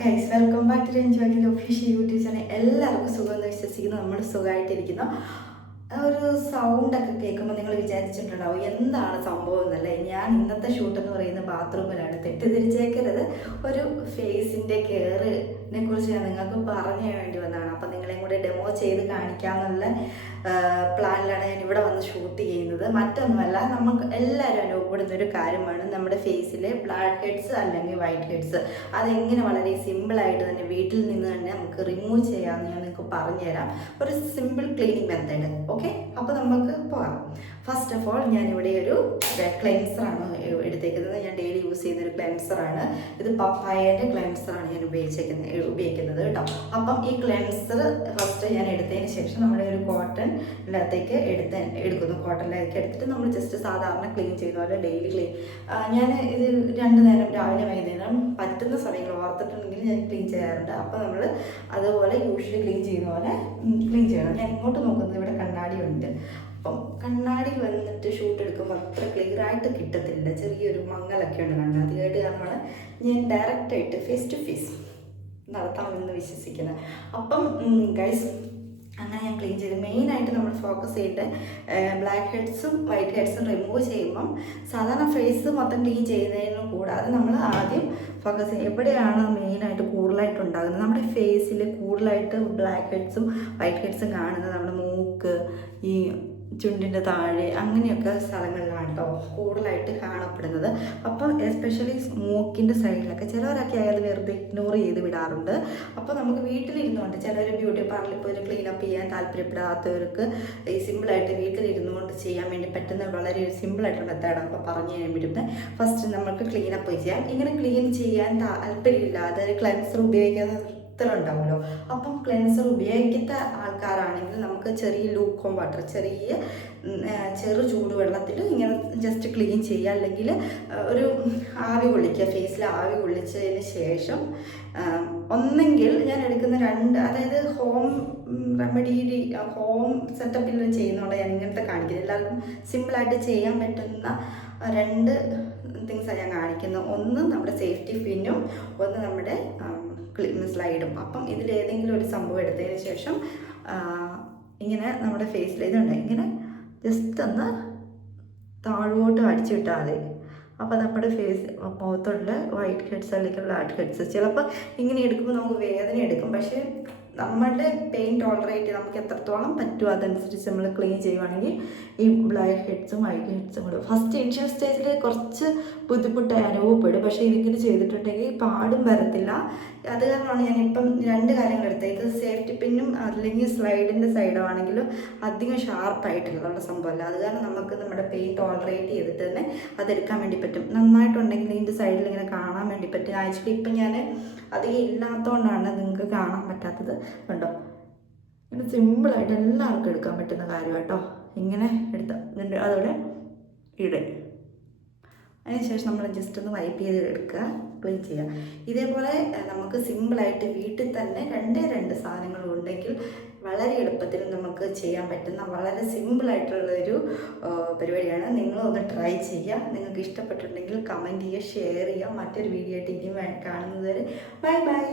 Guys, welcome back to എൻജോയ്ക്കിൻ്റെ official YouTube channel. എല്ലാവർക്കും സുഖമെന്ന് വിശ്വസിക്കുന്നു. നമ്മൾ സുഖമായിട്ടിരിക്കുന്നു. ഒരു സൗണ്ടൊക്കെ കേൾക്കുമ്പോൾ നിങ്ങൾ വിചാരിച്ചിട്ടുണ്ടാവും എന്താണ് സംഭവം എന്നല്ലേ. ഞാൻ ഇന്നത്തെ ഷൂട്ട് എന്ന് പറയുന്നത് ബാത്റൂമിലാണ്. തെറ്റിദ്ധരിച്ചേക്കരുത്. ഒരു ഫേസിൻ്റെ കെയറിനെ കുറിച്ച് ഞാൻ നിങ്ങൾക്ക് പറഞ്ഞു വേണ്ടി വന്നതാണ്. അപ്പം നിങ്ങളെയും കൂടെ ഡെമോ ചെയ്ത് കാണിക്കാമെന്നുള്ള പ്ലാനിലാണ് ഞാൻ ഇവിടെ വന്ന് ഷൂട്ട് ചെയ്യുന്നത്. മറ്റൊന്നുമല്ല, നമുക്ക് എല്ലാവരും അനുഭവപ്പെടുന്ന ഒരു കാര്യമാണ് നമ്മുടെ ഫേസിലെ ബ്ലാക്ക് ഹെഡ്സ് അല്ലെങ്കിൽ വൈറ്റ് ഹെഡ്സ്. അതെങ്ങനെ വളരെ സിമ്പിളായിട്ട് തന്നെ വീട്ടിൽ നിന്ന് തന്നെ നമുക്ക് റിമൂവ് ചെയ്യാമെന്ന് ഞാൻ നിങ്ങൾക്ക് പറഞ്ഞുതരാം. ഒരു സിമ്പിൾ ക്ലീനിങ് മെത്തേഡ്. ഓക്കെ, അപ്പോൾ നമുക്ക് പോകാം. ഫസ്റ്റ് ഓഫ് ഓൾ ഞാനിവിടെ ഒരു ക്ലെൻസറാണ് എടുത്തേക്കുന്നത്. ഞാൻ ഡെയിലി യൂസ് ചെയ്യുന്നൊരു ക്ലെൻസറാണ് ഇത്. പപ്പായൻ്റെ ക്ലെൻസറാണ് ഞാൻ ഉപയോഗിക്കുന്നത് കേട്ടോ. അപ്പം ഈ ക്ലെൻസർ ഫസ്റ്റ് ഞാൻ എടുത്തതിന് ശേഷം നമ്മുടെ ഒരു കോട്ടണിനകത്തേക്ക് എടുക്കുന്നു. കോട്ടണിലേക്ക് എടുത്തിട്ട് നമ്മൾ ജസ്റ്റ് സാധാരണ ക്ലീൻ ചെയ്യുന്ന പോലെ ഡെയിലി ക്ലീൻ. ഞാൻ ഇത് 2 നേരം രാവിലെ വൈകുന്നേരം പറ്റുന്ന സമയങ്ങൾ ഓർത്തിട്ടുണ്ടെങ്കിൽ ഞാൻ ക്ലീൻ ചെയ്യാറുണ്ട്. അപ്പോൾ നമ്മൾ അതുപോലെ യൂഷ്വലി ക്ലീൻ ചെയ്യുന്ന പോലെ ക്ലീൻ ചെയ്യണം. ഞാൻ ഇങ്ങോട്ട് നോക്കുന്നത് ഇവിടെ കണ്ണാടിയുണ്ട്. അപ്പം കണ്ണാടിയിൽ വന്നിട്ട് ഷൂട്ട് എടുക്കുമ്പോൾ അത്ര ക്ലിയർ ആയിട്ട് കിട്ടത്തില്ല. ചെറിയൊരു മങ്ങലൊക്കെ ഉണ്ട് കണ്ണാടിയായിട്ട്. കാരണമാണ് ഞാൻ ഡയറക്റ്റായിട്ട് ഫേസ് ടു ഫേസ് നടത്താമെന്ന് വിശ്വസിക്കുന്നത്. അപ്പം ഗൈസ്, അങ്ങനെ ഞാൻ ക്ലീൻ ചെയ്ത് മെയിനായിട്ട് നമ്മൾ ഫോക്കസ് ചെയ്യേണ്ട ബ്ലാക്ക് ഹെഡ്സും വൈറ്റ് ഹെഡ്സും റിമൂവ് ചെയ്യുമ്പം സാധാരണ ഫേസ് മൊത്തം ക്ലീൻ ചെയ്യുന്നതിനും കൂടാതെ നമ്മൾ ആദ്യം ഫോക്കസ് ചെയ്യും എവിടെയാണ് മെയിനായിട്ട് കൂടുതലായിട്ട് ഉണ്ടാകുന്നത്. നമ്മുടെ ഫേസിൽ കൂടുതലായിട്ട് ബ്ലാക്ക് ഹെഡ്സും വൈറ്റ് ഹെഡ്സും കാണുന്നത് നമ്മുടെ മൂക്ക്, ഈ ചുണ്ടിൻ്റെ താഴെ, അങ്ങനെയൊക്കെ സ്ഥലങ്ങളിലാണ് കേട്ടോ കൂടുതലായിട്ട് കാണപ്പെടുന്നത്. അപ്പം എസ്പെഷ്യലി മൂക്കിൻ്റെ സൈഡിലൊക്കെ ചിലവരൊക്കെ അത് വെറുതെ ഇഗ്നോർ ചെയ്ത് വിടാറുണ്ട്. അപ്പോൾ നമുക്ക് വീട്ടിലിരുന്നുകൊണ്ട് ചിലർ ബ്യൂട്ടി പാർലറിൽ പോയി ക്ലീനപ്പ് ചെയ്യാൻ താല്പര്യപ്പെടാത്തവർക്ക് ഈ സിമ്പിളായിട്ട് വീട്ടിലിരുന്നുകൊണ്ട് ചെയ്യാൻ വേണ്ടി പറ്റുന്ന വളരെ സിമ്പിളായിട്ടുള്ള മെത്തേഡാണ് അപ്പോൾ പറഞ്ഞു തരാൻ പറ്റുന്നത്. ഫസ്റ്റ് നമുക്ക് ക്ലീനപ്പ് ചെയ്യാം. ഇങ്ങനെ ക്ലീൻ ചെയ്യാൻ താല്പര്യമില്ലാതെ ക്ലെൻസർ ഉപയോഗിക്കാതെ ഉണ്ടാവുമല്ലോ. അപ്പം ക്ലെൻസർ ഉപയോഗിക്കാത്ത ആൾക്കാരാണെങ്കിൽ നമുക്ക് ചെറിയ ലൂക്കോം വാട്ടർ, ചെറു ചൂടുവെള്ളത്തിൽ ഇങ്ങനെ ജസ്റ്റ് ക്ലീൻ ചെയ്യുക. അല്ലെങ്കിൽ ഒരു ആവി കൊള്ളിക്കുക. ഫേസിൽ ആവി കൊള്ളിച്ചതിന് ശേഷം ഒന്നെങ്കിൽ ഞാൻ എടുക്കുന്ന 2, അതായത് ഹോം റെമഡി, ഹോം സെറ്റപ്പിൽ ചെയ്യുന്നതുകൊണ്ട് ഞാൻ ഇങ്ങനത്തെ കാണിക്കുന്നത്. എല്ലാവർക്കും സിമ്പിളായിട്ട് ചെയ്യാൻ പറ്റുന്ന 2 തിങ്സാണ് ഞാൻ കാണിക്കുന്നത്. ഒന്ന് നമ്മുടെ സേഫ്റ്റി പിന്നും ഒന്ന് നമ്മുടെ സ്ലൈഡും. അപ്പം ഇതിലേതെങ്കിലും ഒരു സംഭവം എടുത്തതിന് ശേഷം ഇങ്ങനെ നമ്മുടെ ഫേസിൽ ഇതുണ്ട്, ഇങ്ങനെ ജസ്റ്റ് ഒന്ന് താഴോട്ട് അടിച്ചു വിട്ടാൽ മതി. അപ്പോൾ നമ്മുടെ ഫേസ് മുഖത്തുള്ള വൈറ്റ് ഹെഡ്സ് അല്ലെങ്കിൽ ബ്ലാക്ക് ഹെഡ്സ് ചിലപ്പോൾ ഇങ്ങനെ എടുക്കുമ്പോൾ നമുക്ക് വേദന എടുക്കും. പക്ഷേ നമ്മുടെ പെയിൻ ടോളറേറ്റ് നമുക്ക് എത്രത്തോളം പറ്റുമോ അതനുസരിച്ച് നമ്മൾ ക്ലീൻ ചെയ്യുവാണെങ്കിൽ ഈ ബ്ലാക്ക് ഹെഡ്സും വൈറ്റ് ഹെഡ്സും കൂടെ ഫസ്റ്റ് ഇനിഷ്യൽ സ്റ്റേജിൽ കുറച്ച് ബുദ്ധിമുട്ടായി അനുഭവപ്പെടും. പക്ഷേ ഇതിങ്ങനെ ചെയ്തിട്ടുണ്ടെങ്കിൽ പാടും വരത്തില്ല. അത് കാരണമാണ് ഞാനിപ്പം 2 കാര്യങ്ങൾ എടുത്തത്. ഇത് സേഫ്റ്റി പിന്നും അല്ലെങ്കിൽ സ്ലൈഡിൻ്റെ സൈഡോ ആണെങ്കിലും അധികം ഷാർപ്പായിട്ടില്ല സംഭവമല്ല. അത് കാരണം നമുക്ക് നമ്മുടെ പെയിൻ ടോളറേറ്റ് ചെയ്തിട്ട് തന്നെ അതെടുക്കാൻ വേണ്ടി പറ്റും. നന്നായിട്ടുണ്ടെങ്കിൽ ഇതിൻ്റെ സൈഡിൽ ഇങ്ങനെ കാണാൻ വേണ്ടി പറ്റും. ആക്ച്വലി ഇപ്പം ഞാൻ അധികം ഇല്ലാത്തതുകൊണ്ടാണ് നിങ്ങൾക്ക് കാണാൻ പറ്റാത്തത്. കണ്ടോ, ഇങ്ങനെ സിമ്പിളായിട്ട് എല്ലാവർക്കും എടുക്കാൻ പറ്റുന്ന കാര്യം കേട്ടോ. ഇങ്ങനെ എടുത്ത അതോടെ ഇടേ അതിനുശേഷം നമ്മൾ ജസ്റ്റ് ഒന്ന് വൈപ്പ് ചെയ്ത് എടുക്കുക, ക്ലീൻ ചെയ്യുക. ഇതേപോലെ നമുക്ക് സിമ്പിളായിട്ട് വീട്ടിൽ തന്നെ 2 സാധനങ്ങൾ ഉണ്ടെങ്കിൽ വളരെ എളുപ്പത്തിൽ നമുക്ക് ചെയ്യാൻ പറ്റുന്ന വളരെ സിമ്പിളായിട്ടുള്ളൊരു പരിപാടിയാണ്. നിങ്ങളൊന്ന് ട്രൈ ചെയ്യുക. നിങ്ങൾക്ക് ഇഷ്ടപ്പെട്ടിട്ടുണ്ടെങ്കിൽ കമൻറ്റ് ചെയ്യുക, ഷെയർ ചെയ്യുക. മറ്റൊരു വീഡിയോ ആയിട്ട് ഇനിയും കാണുന്നത് വരെ ബൈ ബൈ.